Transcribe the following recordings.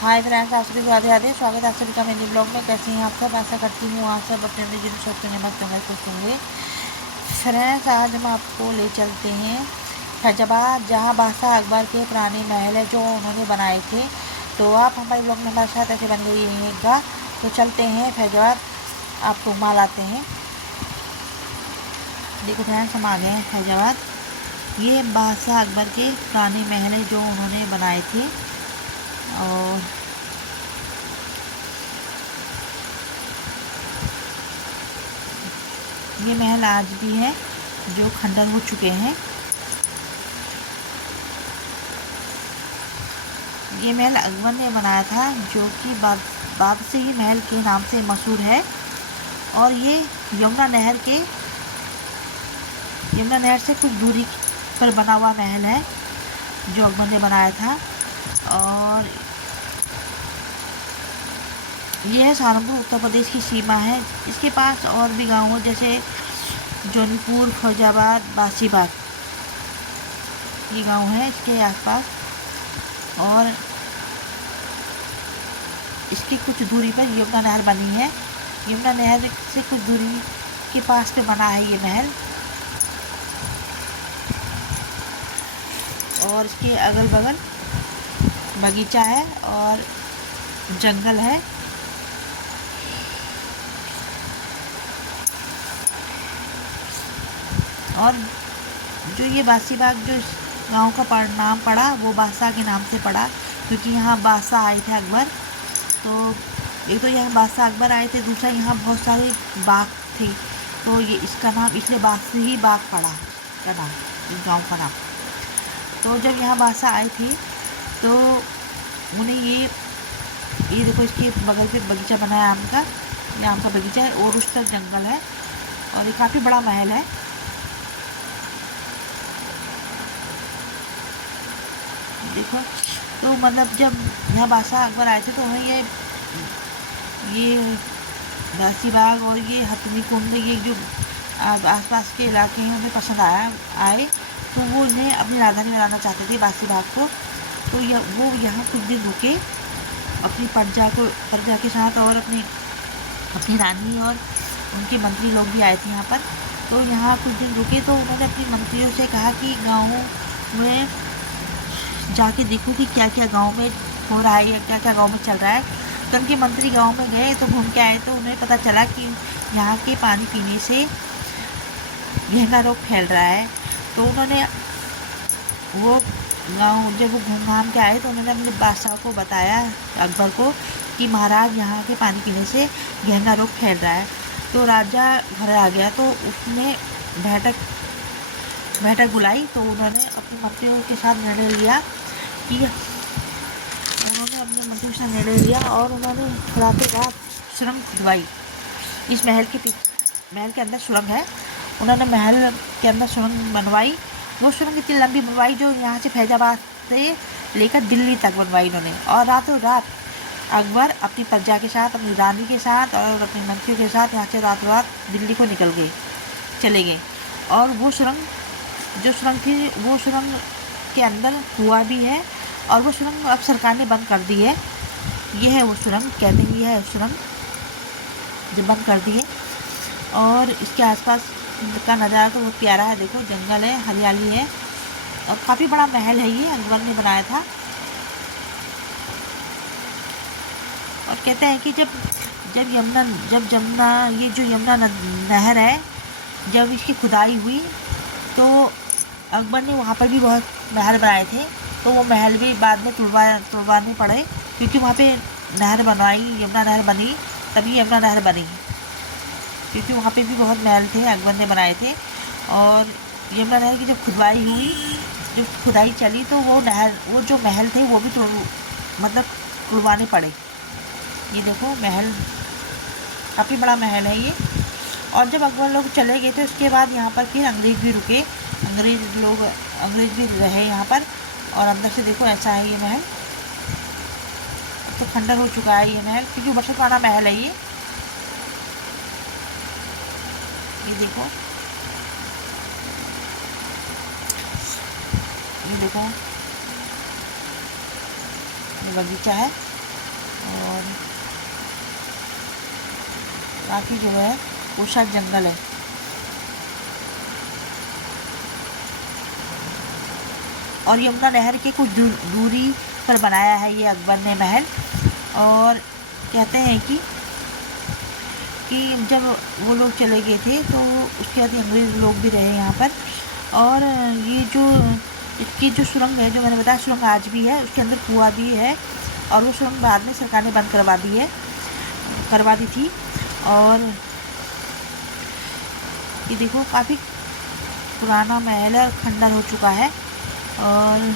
Hi friends, आप सभी को राधे राधे। स्वागत है आप सभी का मेरे ब्लॉग में। कैसे हैं आप सब? आशा करती हूँ आप सब अपने अपने जीवन स्वस्थ होंगे, मस्त होंगे, खुश होंगे। फ्रेंड्स, आज हम आपको ले चलते हैं फैजाबाद, जहाँ बादशाह अकबर के पुराने महल है जो उन्होंने बनाए थे। तो आप हमारे ब्लॉग में हमारे साथ ऐसे बन गइएगा। तो चलते हैं फैजाबाद, आपको घुमा लाते हैं। देखो फ्रेंड्स, हम आ गए हैं फैजाबाद। ये बादशाह अकबर के पुराने महल है जो उन्होंने बनाए थे। और ये महल आज भी है जो खंडर हो चुके हैं। ये महल अकबर ने बनाया था, जो कि बादशाही महल के नाम से मशहूर है। और ये यमुना नहर से कुछ दूरी पर बना हुआ महल है जो अकबर ने बनाया था। और ये है सहारनपुर, उत्तर प्रदेश की सीमा है। इसके पास और भी गाँव हैं, जैसे जौनपुर, फैजाबाद, बासीबाग, ये गांव है इसके आसपास। और इसकी कुछ दूरी पर यमुना नहर बनी है। यमुना नहर से कुछ दूरी के पास पे बना है ये महल। और इसके अगल बगल बगीचा है और जंगल है। और जो ये बासीबाग, जो इस गाँव का नाम पड़ा, वो बादशाह के नाम से पड़ा, क्योंकि यहाँ बादशाह आए थे अकबर। तो एक तो यहाँ बादशाह अकबर आए थे, दूसरा यहाँ बहुत सारे बाग थे, तो ये इसका नाम इसलिए बादशाही बाग पड़ा का नाम, इस गाँव का नाम। तो जब यहाँ बादशाह आए थे तो उन्हें ये देखो, इसके बगल पे बगीचा बनाया आम का। ये आम का बगीचा है और उस तक जंगल है। और ये काफ़ी बड़ा महल है। देखो, तो मतलब जब यहाँ बादशाह अकबर आए थे तो उन्हें ये गासी बाग और ये हथनी कुंड, ये जो आसपास के इलाके हैं, उन्हें पसंद आए। तो वो इन्हें अपनी राजधानी बनाना चाहते थे, बासी बाग को। तो वो यहाँ कुछ दिन रुके अपनी प्रजा के साथ, और अपनी रानी और उनके मंत्री लोग भी आए थे यहाँ पर। तो यहाँ कुछ दिन रुके तो उन्होंने अपनी मंत्रियों से कहा कि गाँव में जाके देखो कि क्या क्या गांव में हो रहा है या क्या क्या गांव में चल रहा है। तो उनके मंत्री गांव में गए तो घूम के आए, तो उन्हें पता चला कि यहाँ के पानी पीने से घेंघा रोग फैल रहा है। तो उन्होंने वो गांव जब वो घूम घाम के आए तो उन्होंने अपने बादशाह को बताया, अकबर को, कि महाराज यहाँ के पानी पीने से घेंघा रोग फैल रहा है। तो राजा घर आ गया, तो उसने बैठक बुलाई। तो उन्होंने अपने मंत्रियों के साथ निर्णय लिया और उन्होंने रातों रात सुरंग खुदवाई। इस महल के अंदर सुरंग है। उन्होंने महल के अंदर सुरंग बनवाई। वो सुरंग इतनी लंबी बनवाई जो यहाँ से फैजाबाद से लेकर दिल्ली तक बनवाई उन्होंने। और रातों रात अकबर अपनी प्रजा के साथ, अपनी रानी के साथ और अपने मंत्रियों के साथ यहाँ से रातों रात दिल्ली को चले गए। और वो जो सुरंग थी, वो सुरंग के अंदर कुआं भी है। और वो सुरंग अब सरकार ने बंद कर दी है। ये है वो सुरंग, कहते हैं ये है सुरंग जो बंद कर दी है। और इसके आसपास का नज़ारा तो बहुत प्यारा है। देखो, जंगल है, हरियाली है और काफ़ी बड़ा महल है। ये अकबर ने बनाया था। और कहते हैं कि जब यमुना नहर है, जब इसकी खुदाई हुई तो अकबर ने वहाँ पर भी बहुत महल बनाए थे। तो वो महल भी बाद में तुड़वाने पड़े, क्योंकि वहाँ पे यमुना नहर बनी, तभी यमुना नहर बनी, क्योंकि वहाँ पे भी बहुत महल थे अकबर ने बनाए थे। और यमुना नहर की जब खुदाई चली तो वो जो महल थे वो भी तुड़वाने पड़े। ये देखो, महल काफ़ी बड़ा महल है ये। और जब अकबर लोग चले गए थे उसके बाद यहाँ पर फिर अंग्रेज़ भी रुके, अंग्रेज़ भी रहे यहाँ पर। और अंदर से देखो, ऐसा है ये महल। तो खंडर हो चुका है ये महल, क्योंकि वर्षों पुराना महल है ये देखो, ये बगीचा है। और काफ़ी जो है वो शायद जंगल है। और यमुना नहर के कुछ दूरी पर बनाया है ये अकबर ने महल। और कहते हैं कि जब वो लोग चले गए थे तो उसके बाद अंग्रेज़ लोग भी रहे यहाँ पर। और ये जो इसकी जो सुरंग है, जो मैंने बताया सुरंग आज भी है, उसके अंदर कुआं भी है। और वो सुरंग बाद में सरकार ने बंद करवा दी थी। और ये देखो काफ़ी पुराना महल है और खंडर हो चुका है। और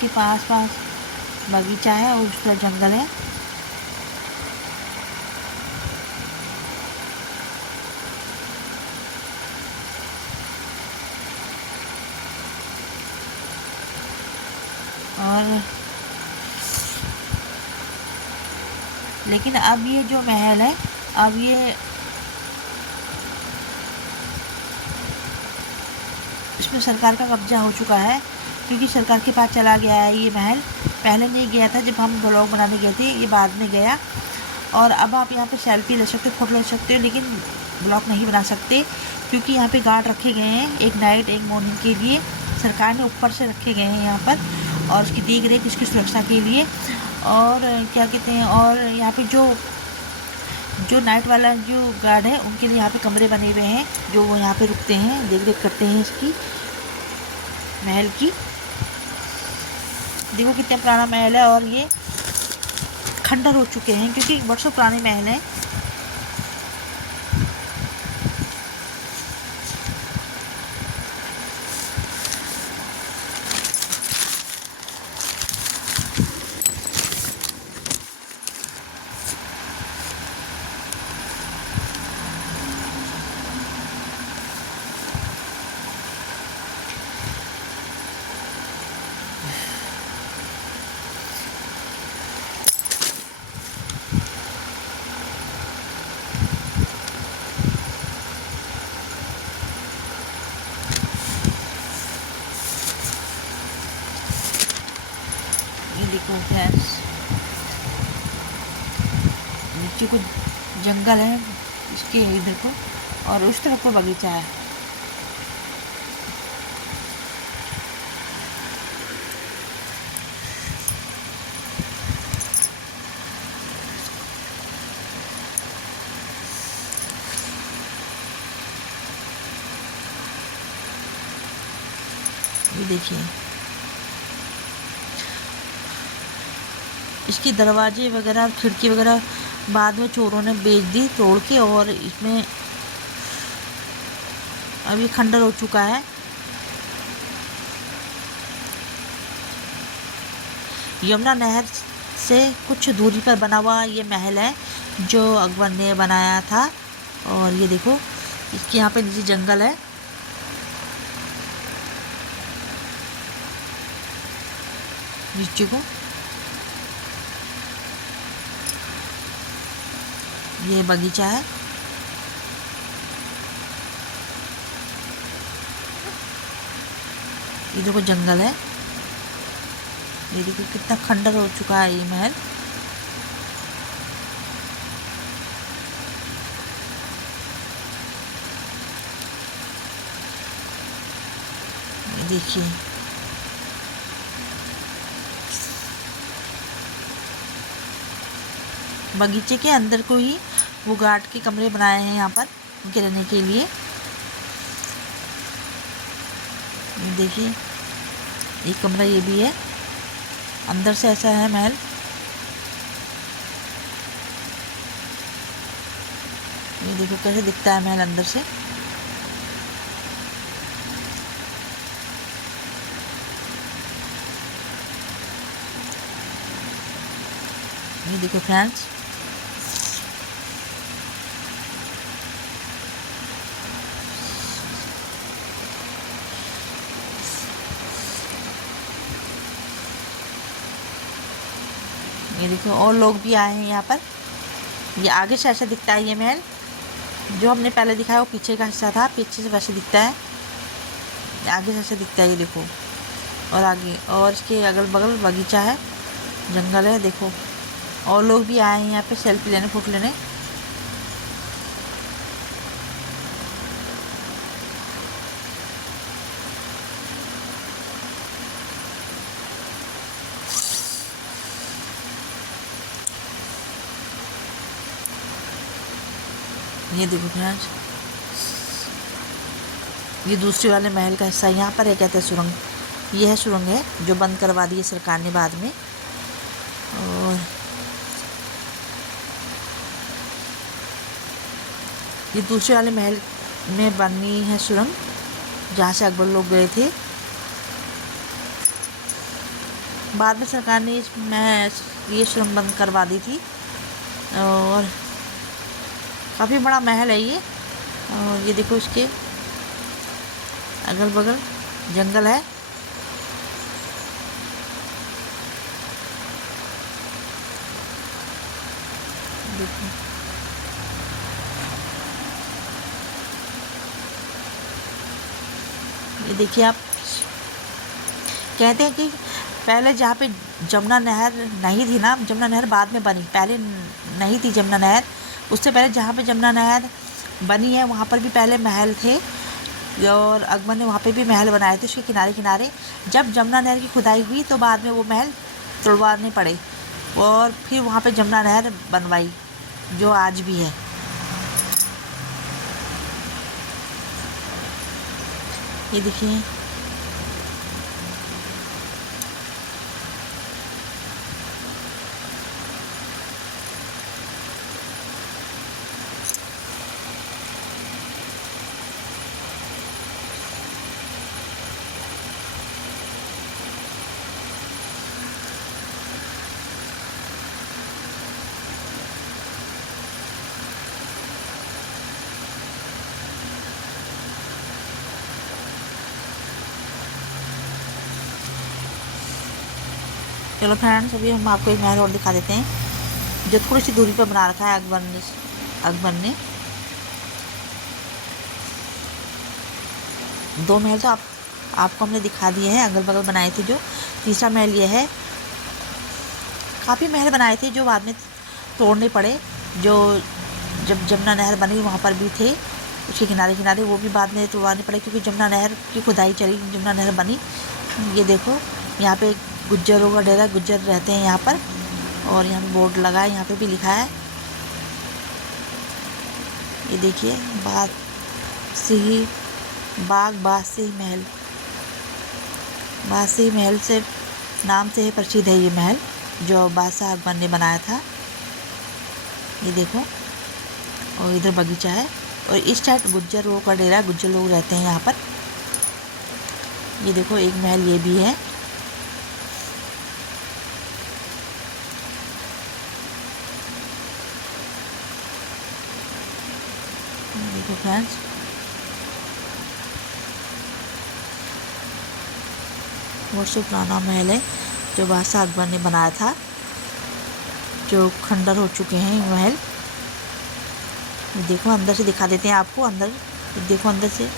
के पास बगीचा है और उस तरफ जंगल है। और लेकिन अब ये जो महल है, अब ये इसमें सरकार का कब्जा हो चुका है, क्योंकि सरकार के पास चला गया है ये महल। पहले नहीं गया था, जब हम ब्लॉग बनाने गए थे, ये बाद में गया। और अब आप यहाँ पे सेल्फी ले सकते हो, फोटो ले सकते हो, लेकिन ब्लॉग नहीं बना सकते, क्योंकि यहाँ पे गार्ड रखे गए हैं एक नाइट एक मॉर्निंग के लिए। सरकार ने ऊपर से रखे गए हैं यहाँ पर, और उसकी देख रेख, इसकी सुरक्षा के लिए। और क्या कहते हैं, और यहाँ पे जो नाइट वाला जो गार्ड है, उनके लिए यहाँ पे कमरे बने हुए हैं, जो वो यहाँ पे रुकते हैं, देख रेख करते हैं इसकी महल की। देखो कितना पुराना महल है, और ये खंडर हो चुके हैं क्योंकि वर्षों पुराने महल हैं। देखो फ्रेंड्स, नीचे कुछ जंगल है इसके इधर को, और उस तरफ को बगीचा है। ये देखिए, इसके दरवाजे वगैरह और खिड़की वगैरह बाद में चोरों ने बेच दी तोड़ के, और इसमें अभी खंडर हो चुका है। यमुना नहर से कुछ दूरी पर बना हुआ ये महल है जो अकबर ने बनाया था। और ये देखो, इसके यहाँ पे नीचे जंगल है। नीचे को ये बगीचा है। ये देखो जंगल है। ये देखो कितना खंडर हो चुका है ये महल। ये देखिए, बगीचे के अंदर को ही वो गार्ड के कमरे बनाए हैं यहाँ पर उनके रहने के लिए। देखिए, एक कमरा ये भी है, अंदर से ऐसा है महल। ये देखो कैसे दिखता है महल अंदर से। ये देखो फ्रेंड्स, ये देखो और लोग भी आए हैं यहाँ पर। ये आगे से ऐसा दिखता है ये महल, जो हमने पहले दिखाया वो पीछे का हिस्सा था, पीछे से वैसे दिखता है, आगे से ऐसा दिखता है। ये देखो और आगे, और इसके अगल बगल बगीचा है, जंगल है देखो। और लोग भी आए हैं यहाँ पे सेल्फी लेने, फोटो लेने। ये देखो फ्रेंड्स, ये दूसरे वाले महल का हिस्सा। यहाँ पर है, कहते हैं सुरंग। यह है सुरंग है जो बंद करवा दी है सरकार ने बाद में। और ये दूसरे वाले महल में बनी है सुरंग, जहाँ से अकबर लोग गए थे। बाद में सरकार ने ये सुरंग बंद करवा दी थी। और काफ़ी बड़ा महल है ये। और ये देखो, इसके अगल बगल जंगल है। देखो, ये देखिए आप। कहते हैं कि पहले जहाँ पे जमुना नहर नहीं थी ना, जमुना नहर बाद में बनी, पहले नहीं थी जमुना नहर। उससे पहले जहाँ पे जमुना नहर बनी है वहाँ पर भी पहले महल थे। और अकबर ने वहाँ पे भी महल बनाए थे उसके किनारे किनारे। जब जमुना नहर की खुदाई हुई तो बाद में वो महल तोड़वाने पड़े, और फिर वहाँ पे जमुना नहर बनवाई, जो आज भी है। ये देखिए, चलो फ्रेंड्स, अभी हम आपको एक महल और दिखा देते हैं जो थोड़ी सी दूरी पर बना रखा है अकबर ने। दो महल तो आपको हमने दिखा दिए हैं, अगल बगल बनाए थे। जो तीसरा महल ये है। काफ़ी महल बनाए थे जो बाद में तोड़ने पड़े। जो जब जमुना नहर बनी वहाँ पर भी थे, उसके किनारे किनारे, वो भी बाद में तोड़वाने पड़े क्योंकि जमुना नहर की खुदाई चली, जमुना नहर बनी। ये देखो, यहाँ पे गुज्जरों का डेरा, गुज्जर रहते हैं यहाँ पर। और यहाँ पे बोर्ड लगा है, यहाँ पे भी लिखा है। ये देखिए, बादशाही महल, बादशाही महल से नाम से ही प्रसिद्ध है ये महल, जो बादशाह अकबर ने बनाया था। ये देखो, और इधर बगीचा है। और इस साइड गुज्जरों का डेरा, गुज्जर लोग रहते हैं यहाँ पर। ये देखो, एक महल ये भी है। देखो फ्रेंड्स, वर्षों पुराना महल है जो बादशाह अकबर ने बनाया था, जो खंडर हो चुके हैं ये महल। ये देखो, अंदर से दिखा देते हैं आपको। अंदर देखो, अंदर से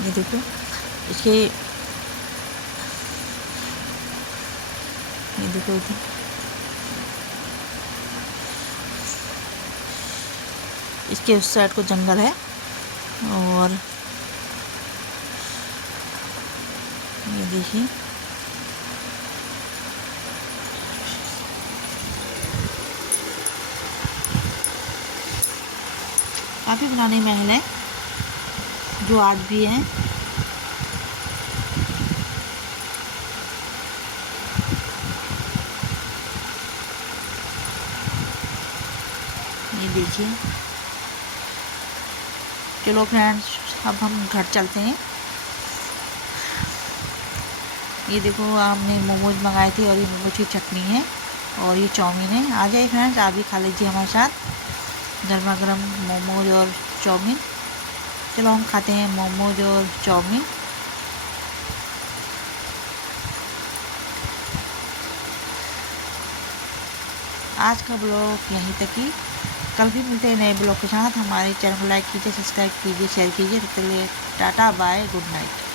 ये देखो, इसके ये देखो, इधर इसके उस साइड को जंगल है। और ये देखिए, काफ़ी पुराने महल है जो आज भी हैं। ये देखिए। चलो फ्रेंड्स, अब हम घर चलते हैं। ये देखो, हमने मोमोज मंगाए थे और ये मोमोज की चटनी है और ये चाउमीन है। आ जाइए फ्रेंड्स, आप भी खा लीजिए हमारे साथ गर्मा गर्म मोमोज और चाउमीन। चलो हम खाते हैं मोमोज और चाउमीन। आज का ब्लॉग यहीं तक ही। कल भी मिलते हैं नए ब्लॉग के साथ। हमारे चैनल को लाइक कीजिए, सब्सक्राइब कीजिए, शेयर कीजिए। तब तक के लिए टाटा बाय, गुड नाइट।